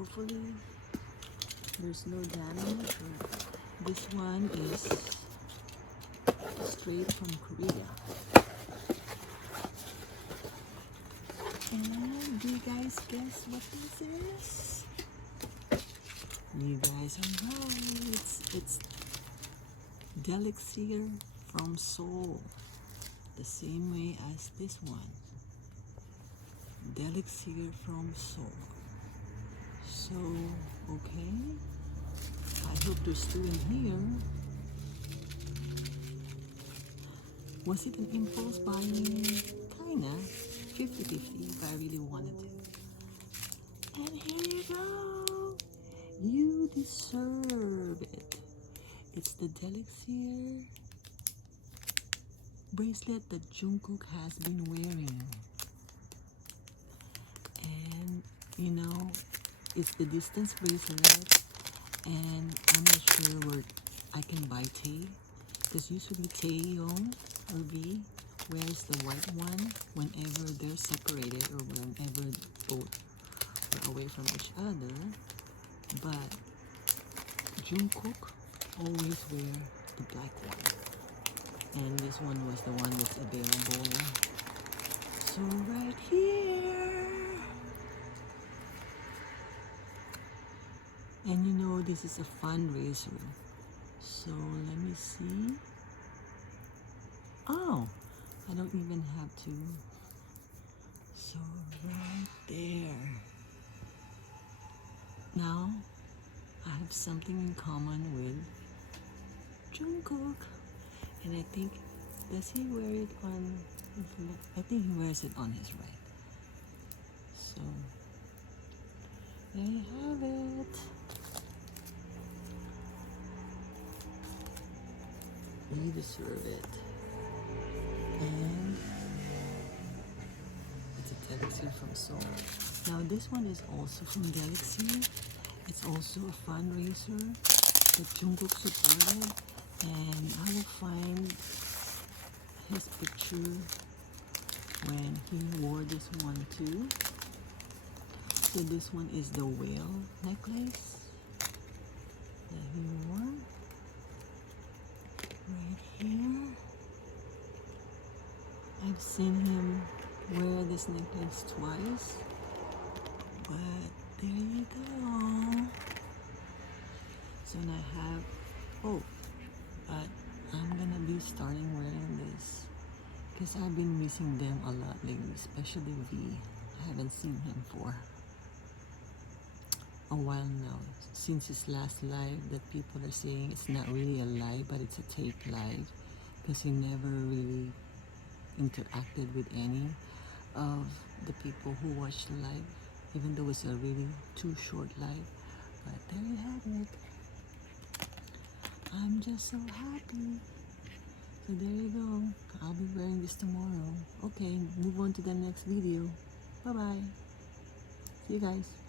hopefully there's no damage. This one is straight from Korea. And do you guys guess what this is? You guys are right. It's Delixir from Seoul. The same way as this one. Delixir from Seoul. So, okay. I hope they're still in here. Was it an impulse buying? Kinda. 50-50 if I really wanted to. And here you go. You deserve it. It's the Delixir bracelet that JungKook has been wearing. And you know, it's the distance bracelet, and I'm not sure where I can buy Tay, because usually Taeyong or V wears the white one whenever they're separated or whenever both are away from each other. But JungKook always wear the black one, and this one was the one that's available. So right here, and you know this is a fundraiser, so let me see. Oh, I don't even have to. So right there. Now I have something in common with JungKook, and I think, does he wear it on his left? I think he wears it on his right. So there you have it. You deserve it. And it's a Delixir from Seoul. Now this one is also from Delixir. It's also a fundraiser that JungKook supported, and I will find his picture when he wore this one too. So this one is the whale necklace that he wore right here. I've seen him wear this necklace twice, but there you go. So now I have, oh, but I'm gonna be starting wearing this because I've been missing them a lot lately, especially V. I haven't seen him for a while now, since his last live that people are saying it's not really a live but it's a taped live, because he never really interacted with any of the people who watched the live, even though it's a really too short live. But there you have it. I'm just so happy. So there you go. I'll be wearing this tomorrow. Okay, move on to the next video. Bye bye. See you guys.